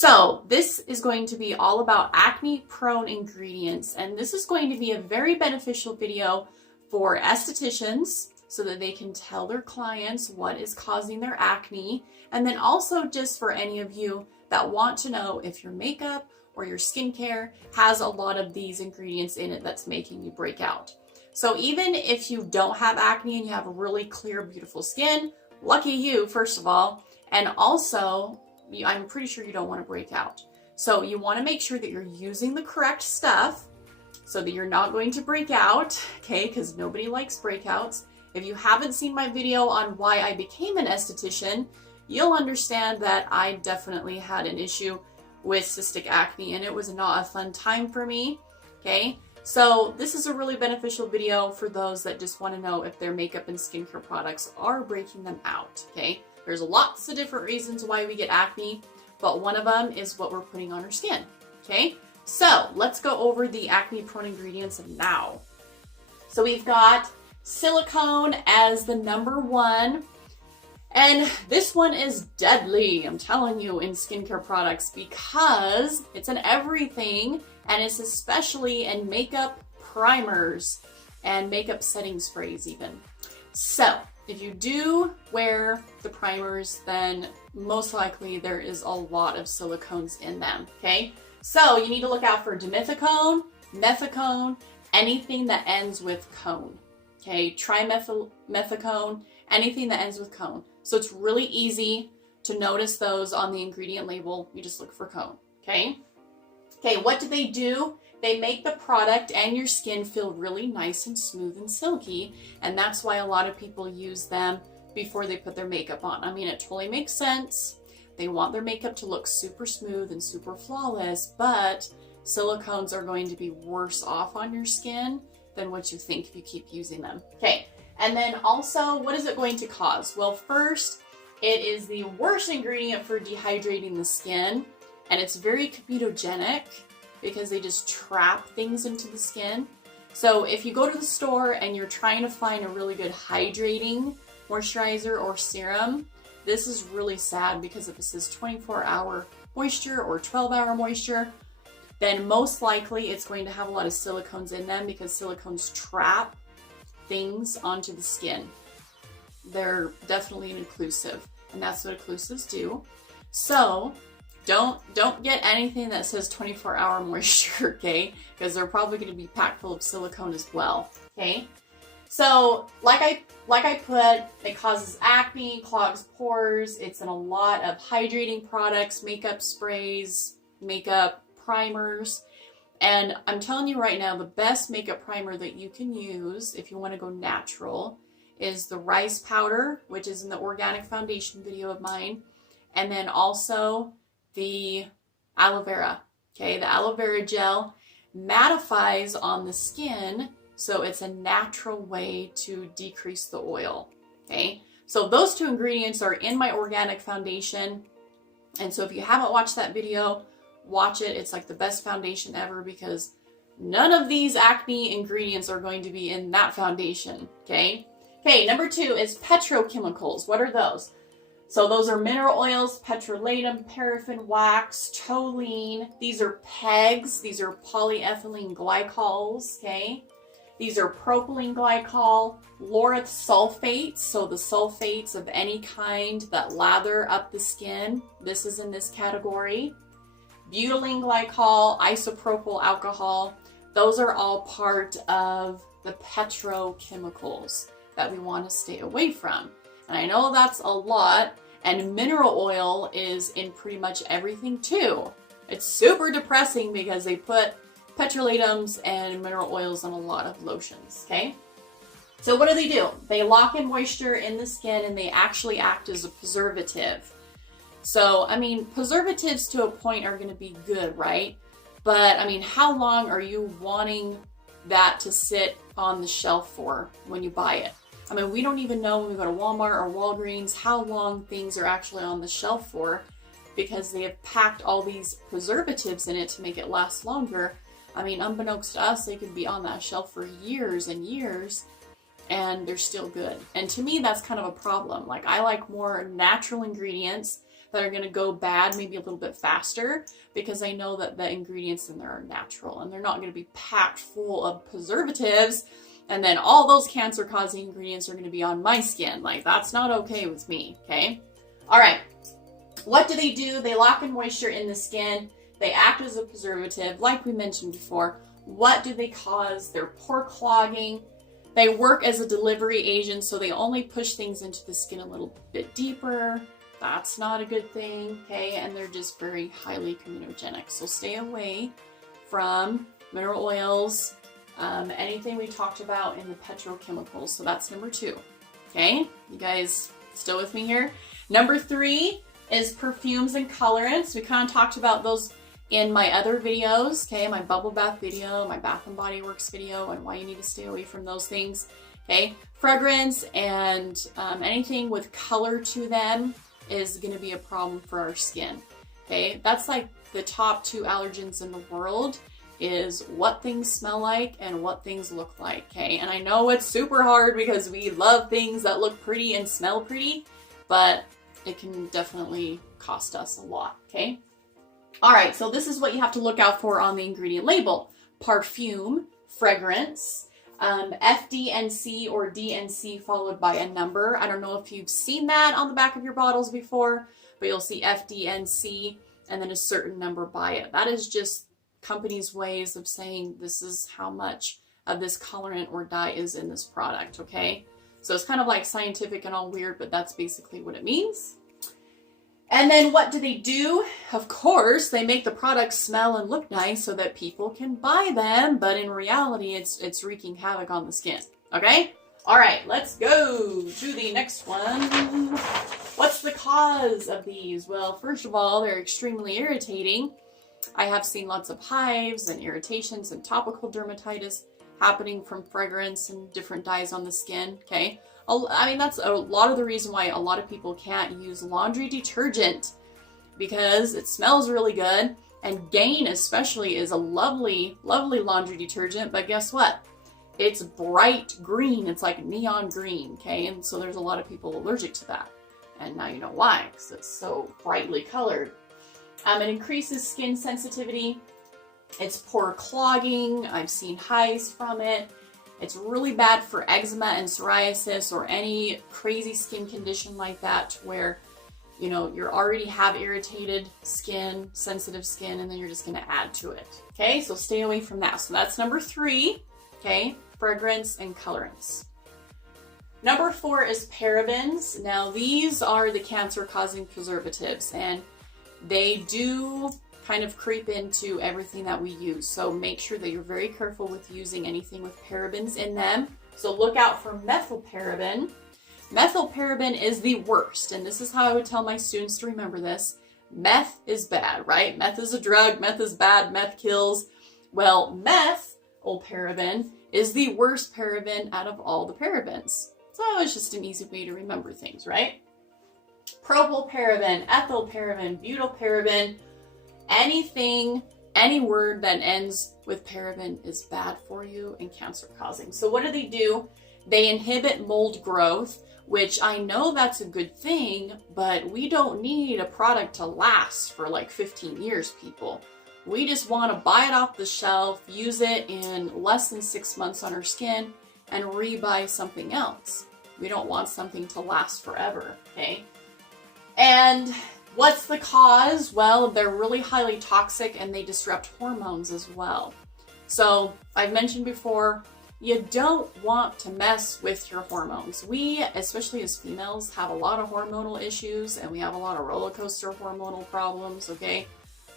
So this is going to be all about acne prone ingredients, and this is going to be a very beneficial video for estheticians so that they can tell their clients what is causing their acne, and then also just for any of you that want to know if your makeup or your skincare has a lot of these ingredients in it that's making you break out. So even if you don't have acne and you have really clear, beautiful skin, lucky you, first of all, and also I'm pretty sure you don't want to break out. So you want to make sure that you're using the correct stuff so that you're not going to break out, okay? Because nobody likes breakouts. If you haven't seen my video on why I became an esthetician, you'll understand that I definitely had an issue with cystic acne and it was not a fun time for me, okay? So this is a really beneficial video for those that just want to know if their makeup and skincare products are breaking them out, okay? There's lots of different reasons why we get acne, but one of them is what we're putting on our skin, okay? So let's go over the acne prone ingredients now. So we've got silicone as the number one, and this one is deadly, I'm telling you, in skincare products because it's in everything, and it's especially in makeup primers and makeup setting sprays even. So if you do wear the primers, then most likely there is a lot of silicones in them, okay? So you need to look out for dimethicone, methicone, anything that ends with cone, okay? Trimethicone, anything that ends with cone. So it's really easy to notice those on the ingredient label. You just look for cone, okay? Okay, what do? They make the product and your skin feel really nice and smooth and silky, and that's why a lot of people use them before they put their makeup on. I mean, it totally makes sense. They want their makeup to look super smooth and super flawless, but silicones are going to be worse off on your skin than what you think if you keep using them. Okay, and then also, what is it going to cause? Well, first, it is the worst ingredient for dehydrating the skin, and it's very comedogenic, because they just trap things into the skin. So if you go to the store and you're trying to find a really good hydrating moisturizer or serum, this is really sad because if it says 24-hour moisture or 12-hour moisture, then most likely it's going to have a lot of silicones in them because silicones trap things onto the skin. They're definitely an occlusive, and that's what occlusives do. So don't get anything that says 24-hour moisture, okay? Because they're probably going to be packed full of silicone as well, okay? So, like I put, it causes acne, clogs pores. It's in a lot of hydrating products, makeup sprays, makeup primers. And I'm telling you right now, the best makeup primer that you can use if you want to go natural is the rice powder, which is in the organic foundation video of mine. And then also the aloe vera, okay? The aloe vera gel mattifies on the skin, so it's a natural way to decrease the oil, okay? So those two ingredients are in my organic foundation, and so if you haven't watched that video, watch it. It's like the best foundation ever because none of these acne ingredients are going to be in that foundation, okay? Okay, number two is petrochemicals. What are those? So those are mineral oils, petrolatum, paraffin wax, toluene. These are PEGs. These are polyethylene glycols, okay? These are propylene glycol, laureth sulfates, so the sulfates of any kind that lather up the skin. This is in this category. Butylene glycol, isopropyl alcohol. Those are all part of the petrochemicals that we want to stay away from. And I know that's a lot, and mineral oil is in pretty much everything too. It's super depressing because they put petrolatums and mineral oils on a lot of lotions, okay? So what do? They lock in moisture in the skin and they actually act as a preservative. So, I mean, preservatives to a point are gonna be good, right? But, I mean, how long are you wanting that to sit on the shelf for when you buy it? I mean, we don't even know when we go to Walmart or Walgreens how long things are actually on the shelf for because they have packed all these preservatives in it to make it last longer. I mean, unbeknownst to us, they could be on that shelf for years and years and they're still good. And to me, that's kind of a problem. Like, I like more natural ingredients that are going to go bad maybe a little bit faster, because I know that the ingredients in there are natural and they're not going to be packed full of preservatives and then all those cancer-causing ingredients are going to be on my skin. Like, that's not okay with me, okay? All right, what do? They lock in moisture in the skin. They act as a preservative, like we mentioned before. What do they cause? They're pore clogging. They work as a delivery agent, so they only push things into the skin a little bit deeper. That's not a good thing, okay? And they're just very highly comedogenic. So stay away from mineral oils, anything we talked about in the petrochemicals. So that's number 2, okay? You guys still with me here? Number 3 is perfumes and colorants. We kind of talked about those in my other videos, okay? My bubble bath video, my Bath and Body Works video, and why you need to stay away from those things, okay? Fragrance and anything with color to them is going to be a problem for our skin, okay? That's like the top 2 allergens in the world, is what things smell like and what things look like, okay? And I know it's super hard because we love things that look pretty and smell pretty, but it can definitely cost us a lot, okay? All right, so this is what you have to look out for on the ingredient label. Perfume, fragrance, FDNC or DNC followed by a number. I don't know if you've seen that on the back of your bottles before, but you'll see FDNC and then a certain number by it. That is just companies' ways of saying this is how much of this colorant or dye is in this product, okay? So it's kind of like scientific and all weird, but that's basically what it means. And then what do? Of course, they make the products smell and look nice so that people can buy them, but in reality, it's wreaking havoc on the skin, okay? All right, let's go to the next one. What's the cause of these? Well, first of all, they're extremely irritating. I have seen lots of hives and irritations and topical dermatitis happening from fragrance and different dyes on the skin, okay? I mean, that's a lot of the reason why a lot of people can't use laundry detergent, because it smells really good, and Gain especially is a lovely, lovely laundry detergent, but guess what? It's bright green. It's like neon green, okay? And so there's a lot of people allergic to that. And now you know why, because it's so brightly colored. It increases skin sensitivity. It's pore clogging. I've seen hives from it. It's really bad for eczema and psoriasis or any crazy skin condition like that where, you know, you already have irritated skin, sensitive skin, and then you're just going to add to it. Okay, so stay away from that. So that's number 3, okay, fragrance and colorants. Number 4 is parabens. Now, these are the cancer-causing preservatives, and they do kind of creep into everything that we use. So make sure that you're very careful with using anything with parabens in them. So look out for methylparaben. Methylparaben is the worst, and this is how I would tell my students to remember this. Meth is bad, right? Meth is a drug, meth is bad, meth kills. Well, methylparaben is the worst paraben out of all the parabens. So it's just an easy way to remember things, right? Propylparaben, ethylparaben, butylparaben, anything, any word that ends with paraben is bad for you and cancer causing. So what do? They inhibit mold growth, which I know that's a good thing, but we don't need a product to last for like 15 years, people. We just want to buy it off the shelf, use it in less than 6 months on our skin, and rebuy something else. We don't want something to last forever, okay? And what's the cause? Well, they're really highly toxic and they disrupt hormones as well. So I've mentioned before, you don't want to mess with your hormones. We, especially as females, have a lot of hormonal issues and we have a lot of roller coaster hormonal problems, okay?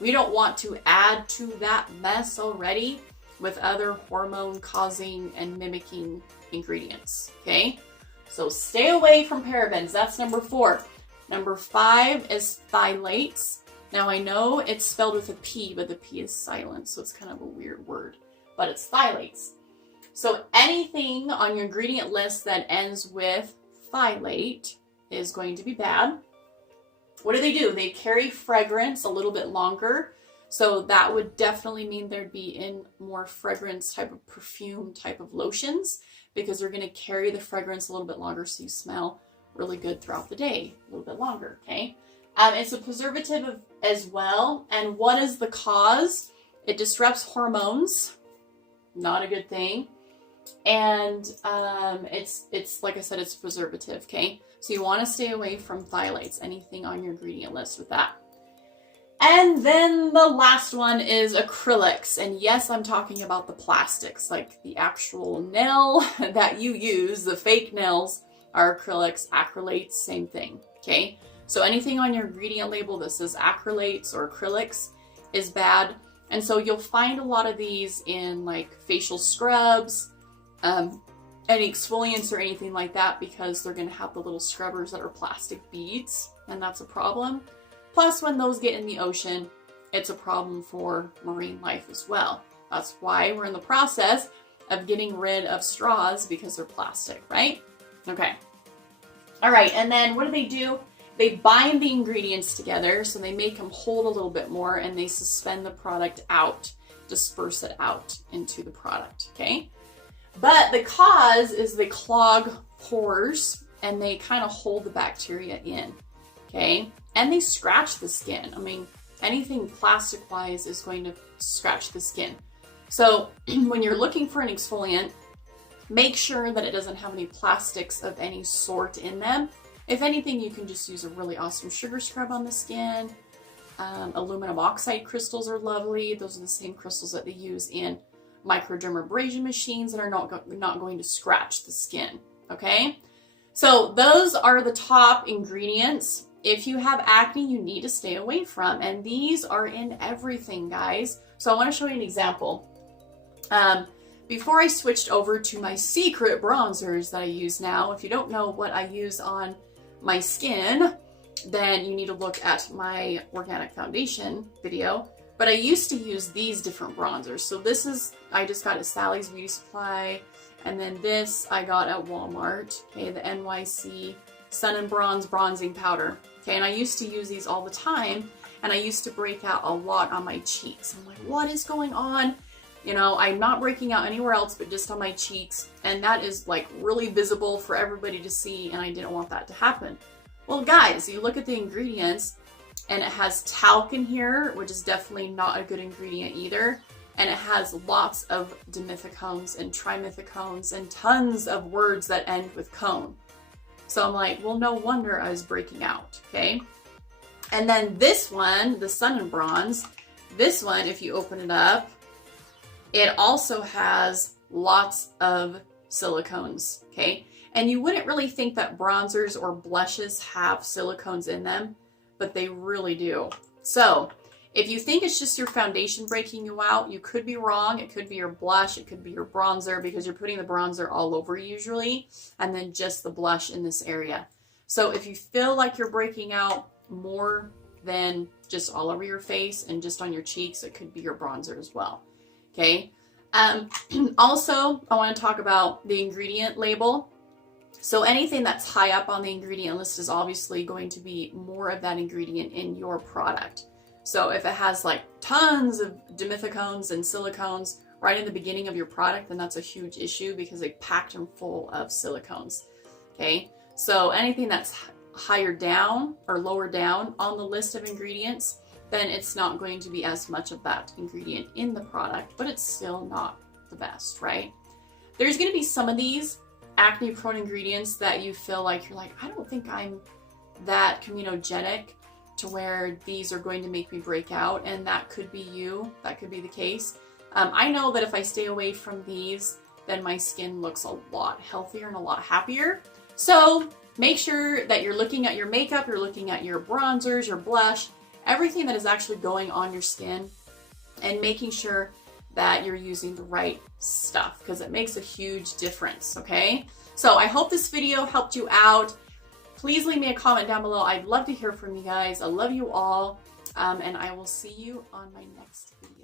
We don't want to add to that mess already with other hormone causing and mimicking ingredients, okay? So stay away from parabens. That's number 4. Number 5 is phthalates. Now I know it's spelled with a P, but the P is silent, so it's kind of a weird word, but it's phthalates. So anything on your ingredient list that ends with phthalate is going to be bad. What do? They carry fragrance a little bit longer. So that would definitely mean there'd be in more fragrance type of perfume type of lotions, because they're going to carry the fragrance a little bit longer so you smell really good throughout the day, a little bit longer, okay? It's a preservative as well. And what is the cause? It disrupts hormones. Not a good thing. And it's like I said, it's a preservative, okay? So you want to stay away from phthalates, anything on your ingredient list with that. And then the last one is acrylics. And yes, I'm talking about the plastics, like the actual nail that you use, the fake nails are acrylics, acrylates, same thing, okay? So anything on your ingredient label that says acrylates or acrylics is bad. And so you'll find a lot of these in like facial scrubs, any exfoliants or anything like that, because they're going to have the little scrubbers that are plastic beads, and that's a problem. Plus, when those get in the ocean, it's a problem for marine life as well. That's why we're in the process of getting rid of straws, because they're plastic, right? Okay. All right, and then what do? They bind the ingredients together, so they make them hold a little bit more, and they suspend the product out, disperse it out into the product, okay? But the cause is they clog pores, and they kind of hold the bacteria in, okay? And they scratch the skin. I mean, anything plastic-wise is going to scratch the skin. So when you're looking for an exfoliant, make sure that it doesn't have any plastics of any sort in them. If anything, you can just use a really awesome sugar scrub on the skin. Aluminum oxide crystals are lovely. Those are the same crystals that they use in microdermabrasion machines that are not going to scratch the skin, okay? So those are the top ingredients. If you have acne, you need to stay away from, and these are in everything, guys. So I want to show you an example. Before I switched over to my secret bronzers that I use now, if you don't know what I use on my skin, then you need to look at my organic foundation video. But I used to use these different bronzers. So this is, I just got at Sally's Beauty Supply. And then this I got at Walmart, okay, the NYC Sun and Bronze Bronzing Powder. Okay, and I used to use these all the time, and I used to break out a lot on my cheeks. I'm like, what is going on? You know, I'm not breaking out anywhere else but just on my cheeks, and that is like really visible for everybody to see, and I didn't want that to happen. Well, guys, you look at the ingredients, and it has talc in here, which is definitely not a good ingredient either, and it has lots of dimethicones and trimethicones and tons of words that end with cone. So I'm like, well, no wonder I was breaking out, okay? And then this one, the Sun and Bronze, this one, if you open it up, it also has lots of silicones, okay? And you wouldn't really think that bronzers or blushes have silicones in them, but they really do. So if you think it's just your foundation breaking you out, you could be wrong. It could be your blush, it could be your bronzer, because you're putting the bronzer all over usually, and then just the blush in this area. So if you feel like you're breaking out more than just all over your face and just on your cheeks, it could be your bronzer as well, okay? Also, I want to talk about the ingredient label. So anything that's high up on the ingredient list is obviously going to be more of that ingredient in your product. So if it has like tons of dimethicones and silicones right in the beginning of your product, then that's a huge issue because they packed them full of silicones, okay? So anything that's higher down or lower down on the list of ingredients, then it's not going to be as much of that ingredient in the product, but it's still not the best, right? There's going to be some of these acne prone ingredients that you feel like you're like, I don't think I'm that comedogenic to where these are going to make me break out, and that could be you. That could be the case. I know that if I stay away from these, then my skin looks a lot healthier and a lot happier. So make sure that you're looking at your makeup, you're looking at your bronzers, your blush, everything that is actually going on your skin, and making sure that you're using the right stuff, because it makes a huge difference, okay? So I hope this video helped you out. Please leave me a comment down below. I'd love to hear from you guys. I love you all, and I will see you on my next video.